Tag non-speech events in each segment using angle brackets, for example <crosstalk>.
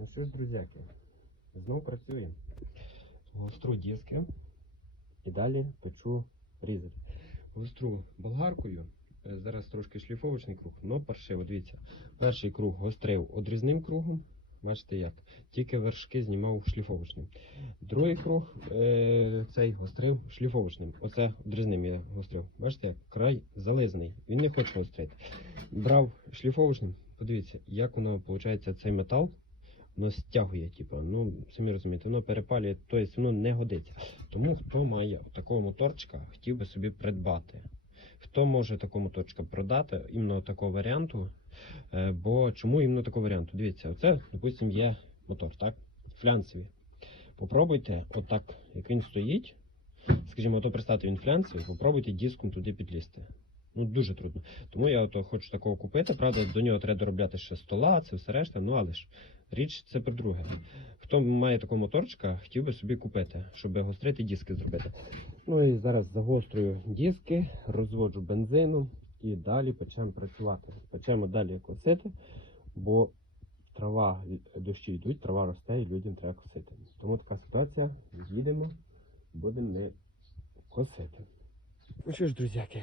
Ну що ж, друзяки, знов працюємо. Гостру диски і далі печу різати. Гостру болгаркою. е, Зараз трошки шліфовочний круг, но паршиво. Дивіться, перший круг гострив одрізним кругом. Бачите як? Тільки вершки знімав шліфовочним. Другий круг е, цей гострив шліфовочним. Оце одрізним я гострив. Бачите, як край зализаний. Він не хоче гострити. Брав шліфовочним. Подивіться, як воно виходить, цей метал воно стягує, типу, ну самі розумієте, воно перепалює, тобто воно не годиться. Тому хто має такого моторчика, хотів би собі придбати. Хто може такого моторчика продати, іменно такого варіанту. Е, бо чому іменно такого варіанту? Дивіться, оце, допустимо, є мотор, так? Флянцевий. Попробуйте, отак, як він стоїть, скажімо, ото представте він флянцевий, попробуйте диском туди підлізти. Ну, дуже трудно. Тому я ото хочу такого купити. Правда, до нього треба доробляти ще стола, це все решта. Ну але ж річ це про друге. Хто має такого моторчика, хотів би собі купити, щоб гострити диски зробити. Ну і зараз загострюю диски, розводжу бензином і далі почнемо працювати. Почнемо далі косити, бо трава, дощі йдуть, трава росте і людям треба косити. Тому така ситуація. Їдемо, будемо ми косити. Ну що ж, друзяки,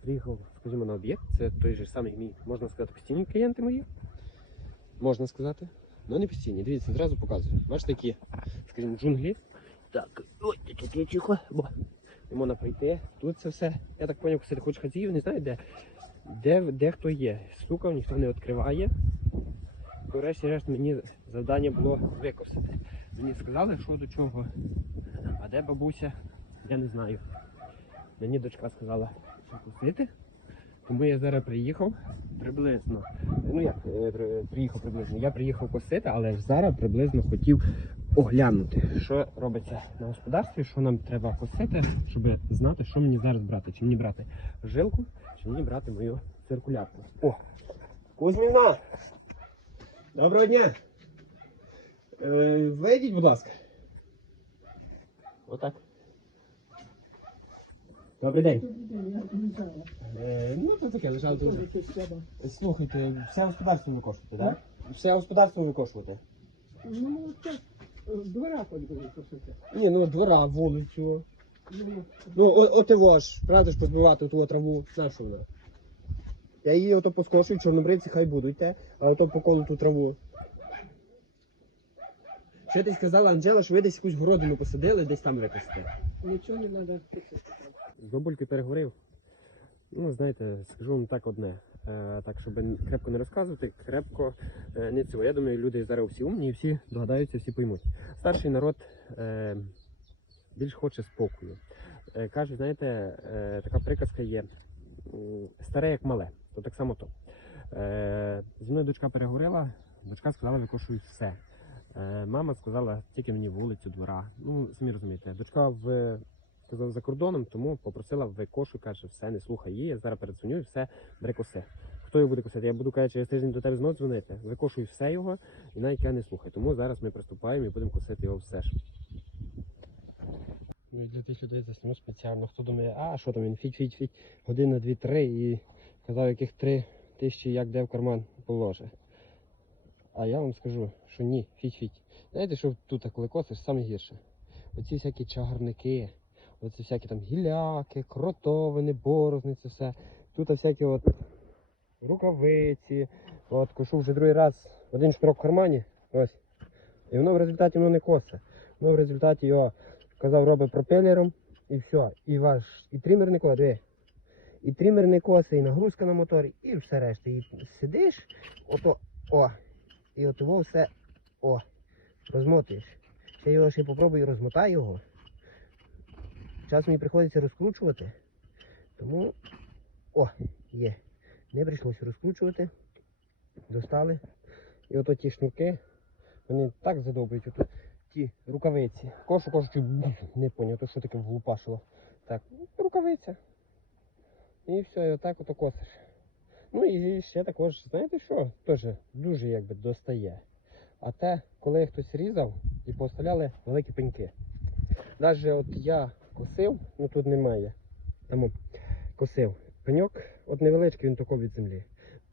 приїхав, скажімо, на об'єкт. Це той же самий мій, можна сказати, постійні клієнти мої. Можна сказати. Ну не постійні. Дивіться, зразу показую. Бачите, які, скажімо, джунглі. Так, ой, тут є тихо, бо не можна пройти. Тут це все. Я так зрозумів, косити хоч хазів, не знаю де. Де, де хто є. Стукав, ніхто не відкриває. То решті-решт мені завдання було викосити. Мені сказали, що до чого. А де бабуся, я не знаю. Мені дочка сказала, що косити. Тому я зараз приїхав приблизно. Ну як е, приїхав приблизно. Я приїхав косити, але ж зараз приблизно хотів оглянути, що робиться на господарстві, що нам треба косити, щоб знати, що мені зараз брати. Чи мені брати жилку, чи мені брати мою циркулярку. О! Кузьміна! Доброго дня! Е, вийдіть, будь ласка. Отак. Добрий день. Е, ну, це таке, лежало тут. Слухайте, все господарство викошуєте, так? Все господарство викошуєте. Ну, це е, двора би. Ні, ну двора, вулицю. Ну, Ну, о- от його ж, правда ж позбивати ту траву, нашу вона. Я її ото поскошую, чорнобривці хай будуть, те, а ото по колу ту траву. Що ти сказала, Анджела, що ви десь якусь городину посадили, десь там викосите? Нічого не треба. З бабулькою переговорив. Ну, знаєте, скажу вам так одне. Е, так, щоб крепко не розказувати, крепко е, не цього. Я думаю, люди зараз всі умні і всі догадаються, всі поймуть. Старший народ е, більш хоче спокою. Е, кажуть, знаєте, е, така приказка є: старе як мале, то так само то. Е, зі мною дочка переговорила, дочка сказала, викошують все. Е, мама сказала, тільки мені вулицю, двора. Ну, самі розумієте, дочка в сказав за кордоном, тому попросила викошу, каже, все, не слухай її, я зараз передзвоню і все, бери коси. Хто його буде косити? Я буду каже, через тиждень до тебе знову дзвонити. Викошуй все його і навіть я не слухай. Тому зараз ми приступаємо і будемо косити його все ж. Ну і для тих людей засніму спеціально. Хто думає, а що там він фіть, фіть, фіть, година, дві, три і казав, яких три тисячі як де в карман положе. А я вам скажу, що ні, фіть-фіть. Знаєте, що тут коли косиш, саме гірше. Оці всякі чагарники, оці всякі там гіляки, кротовини, борозни, це все. Тут всякі от рукавиці. От кошу вже другий раз один шнурок в кармані. Ось. І воно в результаті воно не косе. Воно в результаті його казав робить пропелером і все. І ваш і тример не косе. І тример не косе, і нагрузка на моторі, і все решта. І сидиш, ото о. І от все о. Розмотуєш. Ще його ще попробуй розмотай його. Час мені приходиться розкручувати. Тому о, є. Не прийшлося розкручувати. Достали. І ото ті шнурки, вони так задовбують. Ото ті рукавиці. Кошу, чу, не поняв, то що таке влупашило. Так, рукавиця. І все, і отак ото косиш. Ну і ще також, знаєте що, теж дуже якби достає. А те, коли хтось різав і поставляли великі пеньки. Навіть от я косив, ну тут немає. Тому косив пеньок, от невеличкий він тако від землі.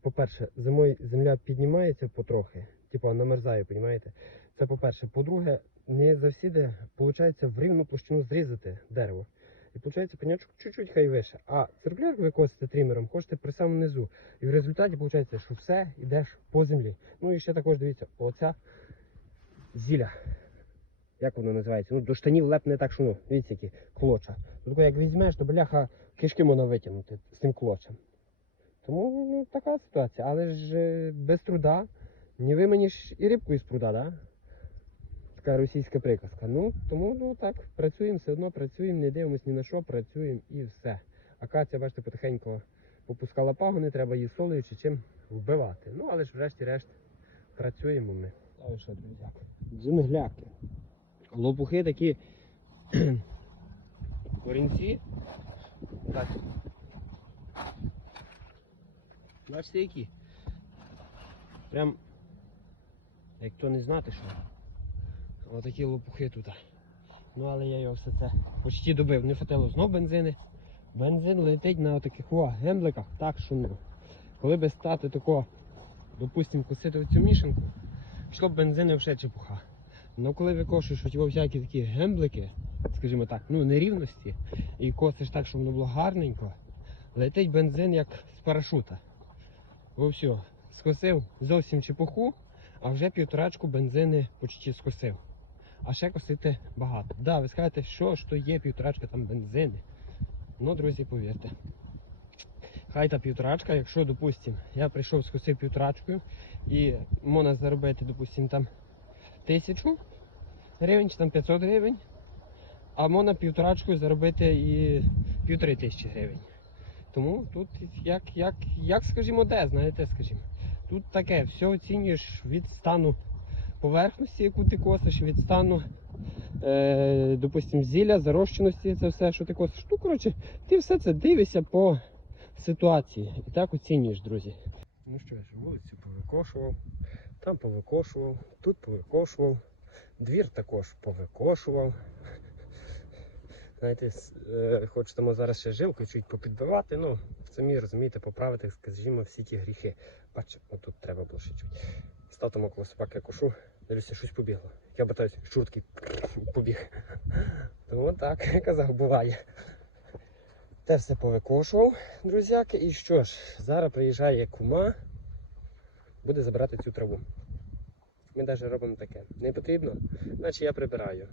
По-перше, зимою земля піднімається потрохи, типу, намерзає, розумієте? Це по-перше. По-друге, не завсіди, виходить, в рівну площину зрізати дерево. І виходить, пеньочок чуть-чуть хай вище. А циркулярку ви косите тримером, хочете при самому низу. І в результаті виходить, що все йдеш по землі. Ну і ще також дивіться, оця зілля. Як воно називається? Ну, до штанів лепне так, що ну, дивіться, які клоча. Тако, як візьмеш, то бляха кишки можна витягнути з тим клочем. Тому ну, така ситуація. Але ж е, без труда не виманиш і рибку із пруда, да? Така російська приказка. Ну, тому ну так, працюємо, все одно працюємо, не дивимося ні на що, працюємо і все. Акація, бачите, потихеньку попускала пагони, треба її солею чи чим вбивати. Ну, але ж врешті-решт працюємо ми. Джунгляки. Лопухи такі <clears throat> корінці. Бачите? Бачите які? Прям, як то не знати, що. Отакі лопухи тут. Ну але я його все це почти добив. Не хватило знов бензини. Бензин летить на таких о, гембликах, так що ну. Коли би стати тако, допустимо, косити оцю мішанку, йшло б бензини вже чепуха. Ну коли викошуєш от його всякі такі гемблики, скажімо так, ну нерівності, і косиш так, щоб воно було гарненько, летить бензин як з парашута. О, все, скосив зовсім чепуху, а вже півторачку бензини почти скосив. А ще косити багато. Да, ви скажете, що ж то є півторачка там бензини. Ну, друзі, повірте. Хай та півторачка, якщо, допустим, я прийшов скосив півторачкою і можна заробити, допустим, там тисячу гривень чи там 500 гривень, а можна півторачкою заробити і півтори тисячі гривень. Тому тут як, як, як скажімо, де, знаєте, скажімо. Тут таке, все оцінюєш від стану поверхності, яку ти косиш, від стану, е, допустим, зілля, зарощеності, це все, що ти косиш. Ну, коротше, ти все це дивишся по ситуації. І так оцінюєш, друзі. Ну що ж, вулицю повикошував, там повикошував, тут повикошував, двір також повикошував. <laughs> Знаєте, е, хочемо зараз ще жилкою чуть попідбивати, ну, самі розумієте, поправити, скажімо, всі ті гріхи. Бачите, отут треба було ще чуть. Став там около собаки кошу, дивлюся, щось побігло. Я батаюсь, шуртки <laughs> побіг. <laughs> Тому так, як казав, буває. Те все повикошував, друзяки. І що ж, зараз приїжджає кума, буде забирати цю траву. Ми навіть робимо таке. Не потрібно, значить я прибираю.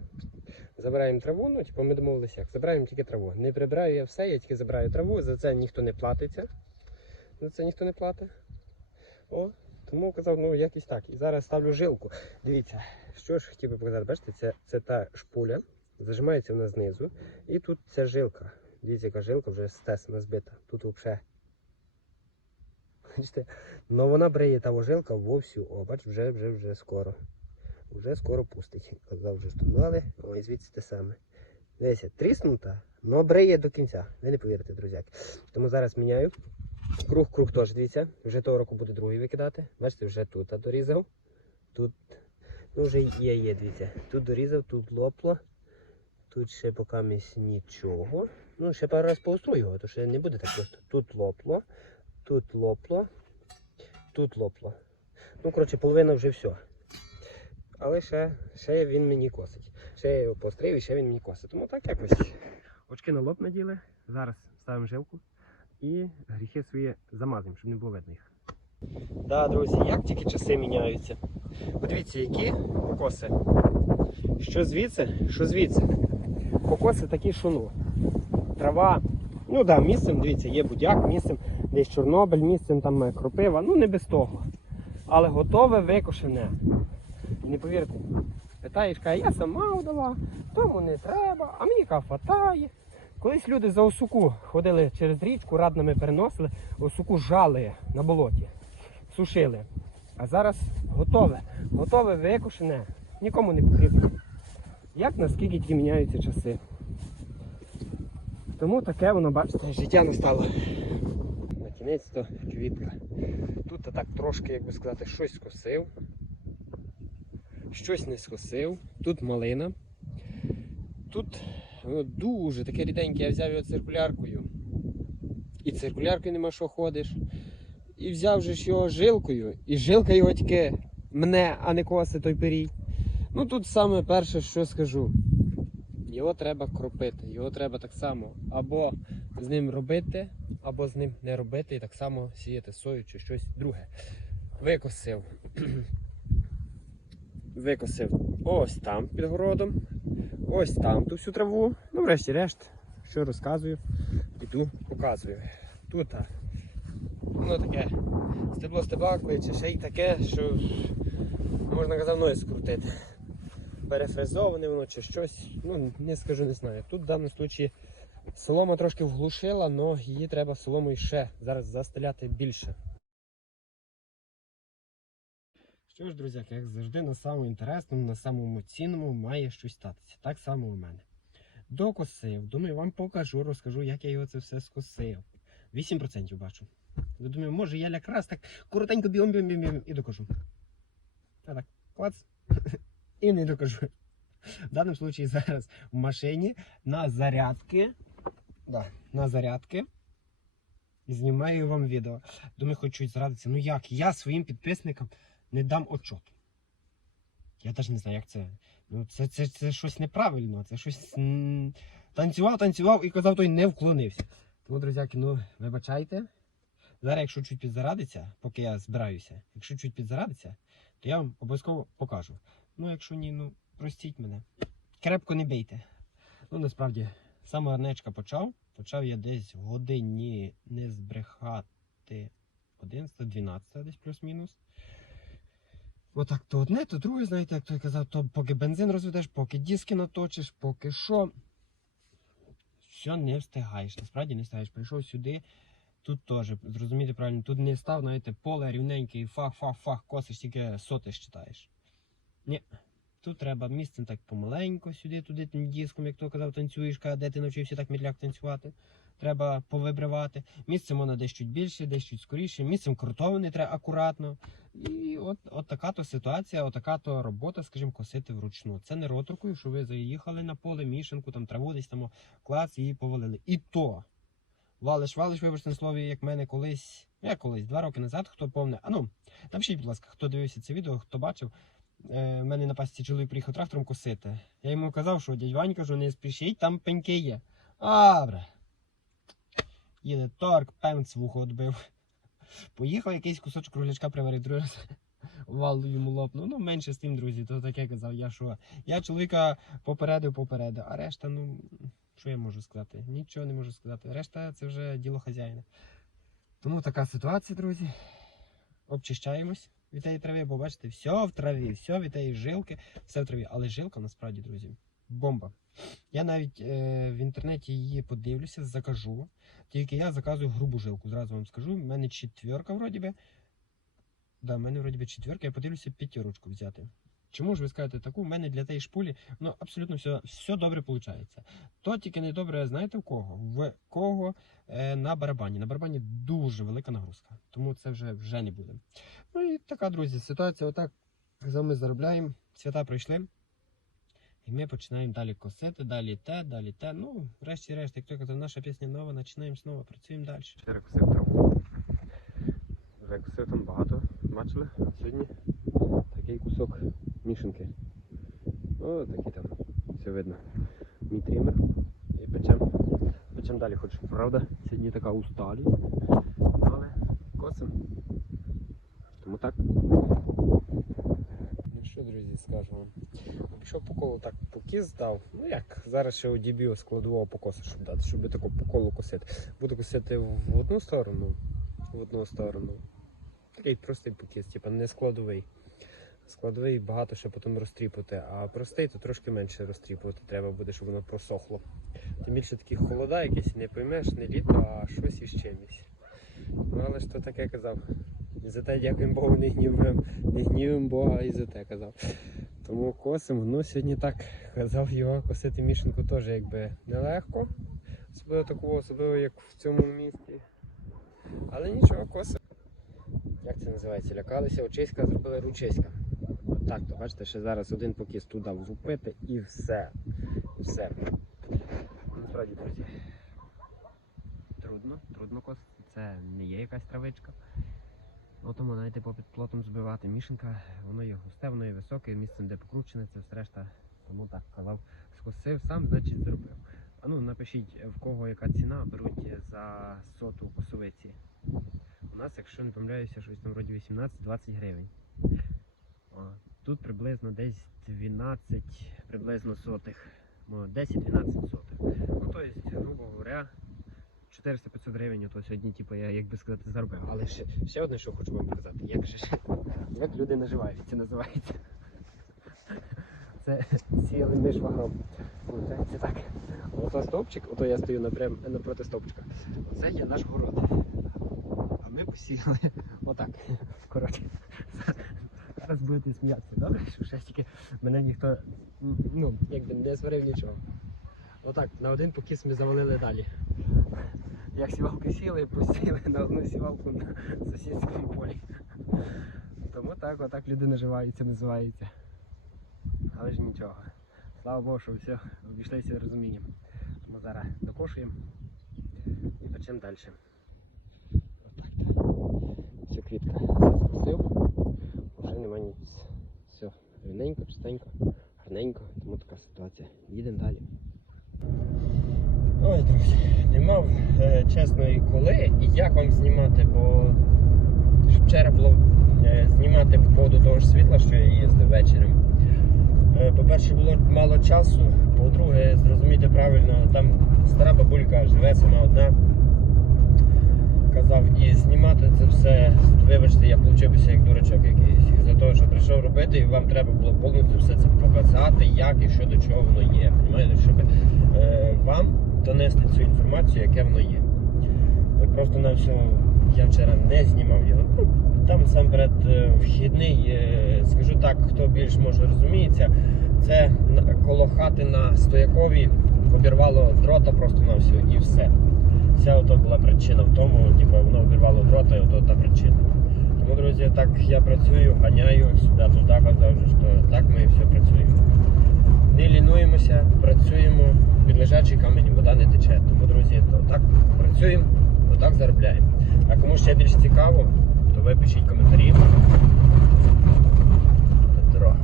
Забираємо траву, ну, типу, ми домовилися як. Забираємо тільки траву. Не прибираю я все, я тільки забираю траву, за це ніхто не платиться. За це ніхто не платить. О, тому казав, ну якось так. І зараз ставлю жилку. Дивіться, що ж хотів би показати, бачите, це, це та шпуля, зажимається вона знизу. І тут ця жилка. Дивіться, яка жилка вже стесана збита. Тут взагалі. Бачите, ну вона бриє та жилка вовсю. О, бач, вже, вже, вже скоро. Вже скоро пустить. Казав, вже штурмували. Ой, звідси те саме. Дивіться, тріснута, але бриє до кінця. Ви не повірите, друзяки. Тому зараз міняю. Круг, круг теж, дивіться. Вже того року буде другий викидати. Бачите, вже тут дорізав. Тут, ну вже є, є, дивіться. Тут дорізав, тут лопло. Тут ще поки нічого. Ну, ще пару раз поострую його, то ще не буде так просто. Тут лопло, тут лопло, тут лопло. Ну, коротше, половина вже все. Але ще, ще він мені косить. Ще я його пострив і ще він мені косить. Тому так якось. Очки на лоб наділи. Зараз ставимо жилку і гріхи свої замазуємо, щоб не було видно їх. Да, друзі, як тільки часи міняються. Подивіться, які покоси. Що звідси, що звідси. Покоси такі, що ну. Трава. Ну так, да, місцем, дивіться, є будяк, місцем десь Чорнобиль, місцем там е, кропива, ну не без того. Але готове викошене. І не повірте, питаєш, каже, я сама вдала, тому не треба, а мені каже, хватає. Колись люди за осуку ходили через річку, радними переносили, осуку жали на болоті, сушили. А зараз готове, готове викошене, нікому не потрібно. Як наскільки тільки міняються часи. Тому таке воно, бачите, життя настало. Кінець то квітка. Тут так трошки, як би сказати, щось скосив. Щось не скосив. Тут малина. Тут воно дуже таке ріденьке, я взяв його циркуляркою. І циркуляркою нема що ходиш. І взяв же ж його жилкою, і жилка його тільки мене, а не коси той пирій. Ну тут саме перше, що скажу. Його треба кропити, його треба так само або з ним робити, або з ним не робити, і так само сіяти сою чи щось друге. Викосив. <clears throat> Викосив ось там під городом, ось там ту всю траву. Ну, врешті-решт, що розказую, іду показую. Тут воно таке стебло стебакли, чи ще й таке, що можна казав скрутити. Перефрезоване воно чи щось. Ну, не скажу, не знаю. Тут в даному випадку солома трошки вглушила, але її треба соломою ще зараз застеляти більше. Що ж, друзяки, як завжди, на самому інтересному, на самому цінному має щось статися. Так само у мене. Докосив. Думаю, вам покажу, розкажу, як я його це все скосив. 8% бачу. Думаю, може я якраз так коротенько бігом бігом бігом і докажу. Та так, клац. <laughs> І не докажу. В даному випадку зараз в машині на зарядки. Да, на зарядки. І знімаю вам відео. Думаю, хочу щось зрадитися. Ну як? Я своїм підписникам не дам отчот. Я теж не знаю, як це. Ну, це, це, це щось неправильно. Це щось. Танцював, танцював і казав, той не вклонився. Тому, друзяки, ну, вибачайте. Зараз, якщо чуть підзарадиться, поки я збираюся, якщо чуть підзарадиться, то я вам обов'язково покажу. Ну, якщо ні, ну простіть мене. Крепко не бийте. Ну, насправді, саме ранечка почав. Почав я десь в годині не збрехати 11-12, десь плюс-мінус. Отак то одне, то друге, знаєте, як той казав, то поки бензин розведеш, поки диски наточиш, поки що. Все не встигаєш. Насправді не встигаєш. Прийшов сюди, тут теж, зрозуміти правильно, тут не став, знаєте, поле рівненьке, фах, фах, фах, косиш, тільки соти читаєш. Ні. Тут треба місцем так помаленько сюди, туди тим диском, як то казав, танцюєш, де ти навчився так мідляк танцювати. Треба повибривати. Місцем воно десь більше, чуть скоріше. Місцем крутований треба акуратно. І от, от така то ситуація, от така то робота, скажімо, косити вручну. Це не роторкою, що ви заїхали на поле, мішанку, там траву десь там клац і повалили. І то валиш, валиш, вибачте на слові, як мене колись, як колись, два роки назад, хто повне. А ну, напишіть, будь ласка, хто дивився це відео, хто бачив. Е, в мене на пасіці чоловік приїхав трактором косити. Я йому казав, що дядь Вань, кажу, не спішіть, там пеньки є. Абре. Їде торг, пенц вухо відбив. Поїхав якийсь кусочок круглячка приварив, другий раз <laughs> вал йому лопнув. Ну, менше з тим, друзі, то таке казав, я що. Я чоловіка попередив, попередив, а решта, ну, що я можу сказати? Нічого не можу сказати. Решта це вже діло хазяїна. Тому така ситуація, друзі. Обчищаємось від тієї трави, бо бачите, все в траві, все від тієї жилки, все в траві. Але жилка насправді, друзі, бомба. Я навіть е, в інтернеті її подивлюся, закажу. Тільки я заказую грубу жилку. Зразу вам скажу. У мене четверка, вроді би. Да, в мене вроді би четверка, я подивлюся п'ятерочку взяти. Чому ж ви скажете таку? У мене для тієї шпулі ну, абсолютно все, все добре виходить. То тільки не добре, знаєте в кого? В кого е, на барабані. На барабані дуже велика нагрузка, тому це вже, вже не буде. Ну і така, друзі, ситуація отак. Казав, ми заробляємо, свята пройшли. І ми починаємо далі косити, далі те, далі те. Ну, врешті-решт, як казав, наша пісня нова, починаємо знову, працюємо далі. Перекусив траву. Вже косив там багато. Бачили? Сьогодні такий кусок мішанки. О, такий там. Все видно. Мій трімер. І печем. Печем далі хоч. Правда, сьогодні така усталість. Але косим. Тому так. Ну що, друзі, скажу вам. Якщо по колу так покіс здав, ну як, зараз ще у дібіо складового покосу, щоб дати, щоб таку по колу косити. Буду косити в одну сторону, в одну сторону. Такий простий покіс, типу не складовий. Складовий багато ще потім розтріпати, а простий то трошки менше розтріпувати треба буде, щоб воно просохло. Тим більше такі холода якісь не поймеш, не літо, а щось із чимось. Ну але ж то таке казав. І за те дякуємо Богу, не гнівимо, не гнівимо Бога і за те казав. Тому косимо. Ну сьогодні так казав його косити мішанку теж якби нелегко. Особливо такого, особливо як в цьому місті. Але нічого, косимо. Як це називається? Лякалися, очиська зробили ручиська. Так, то бачите, ще зараз один покіс туди влупити і все. І все. Насправді, друзі. Трудно, трудно косити. Це не є якась травичка. Ну, тому навіть типу, під плотом збивати мішенка, воно є густе, воно є високе, місцем, де покручене, це все решта. Тому так казав, скосив сам, значить зробив. А ну напишіть, в кого яка ціна беруть за соту косовиці. У нас, якщо не помиляюся, щось там вроді 18-20 гривень. Тут приблизно десь 12 приблизно сотих. 10-12 сотих. Ну, тобто, грубо говоря, 400-500 гривень, то сьогодні, типу, я, як би сказати, заробив. Але ще, ще одне, що хочу вам показати, як же ж- <laughs> як люди наживаються, називається. <laughs> Це сіяли ми швагром. Получається так. Ото стовпчик, ото я стою напрям, напроти стовпчика. Оце є наш город. А ми посіяли <laughs> отак. Коротше. Зараз будете сміятися, добре? <laughs> Що ще мене ніхто ну, якби не сварив нічого. Отак, на один покіс ми завалили далі. <laughs> Як сівалки сіли, посіли на одну сівалку на сусідському полі. Тому так, отак люди наживаються, називається. Але ж нічого. Слава Богу, що все обійшлися розумінням. Ми зараз докошуємо і печемо далі. Отак так. Все, квітка скосив, вже нема ніц. Все, рівненько, чистенько, гарненько, тому така ситуація. Їдемо далі. Ой, друзі, не мав е, чесно і коли і як вам знімати, бо щоб вчора було е, знімати по поводу того ж світла, що я їздив вечором. Е, По-перше, було мало часу. По-друге, зрозумійте правильно, там стара бабулька живе сама одна. Казав, і знімати це все, вибачте, я получився як дурачок якийсь. За того, що прийшов робити, і вам треба було повністю все це показати, як і що до чого воно є. Понімаєте? Щоб е, вам донести цю інформацію, яке воно є. Е, Просто на всього я вчора не знімав його. Ну, Там сам перед вхідний, е, скажу так, хто більш може розуміється, це коло хати на стоякові обірвало дрота просто на всю і все. Вся ото була причина в тому, типу, воно обірвало дрота, і ото та причина. Тому, друзі, так я працюю, ганяю сюди, туди, казав, що так ми і все працюємо. Не лінуємося, працюємо, під лежачий камінь вода не тече. Тому, друзі, то так працюємо, отак заробляємо. А кому ще більш цікаво, то ви пишіть коментарі. Дорога.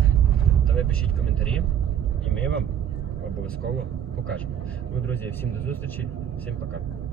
То ви пишіть коментарі, і ми вам обов'язково покажемо. Ну, друзі, всім до зустрічі, всім пока.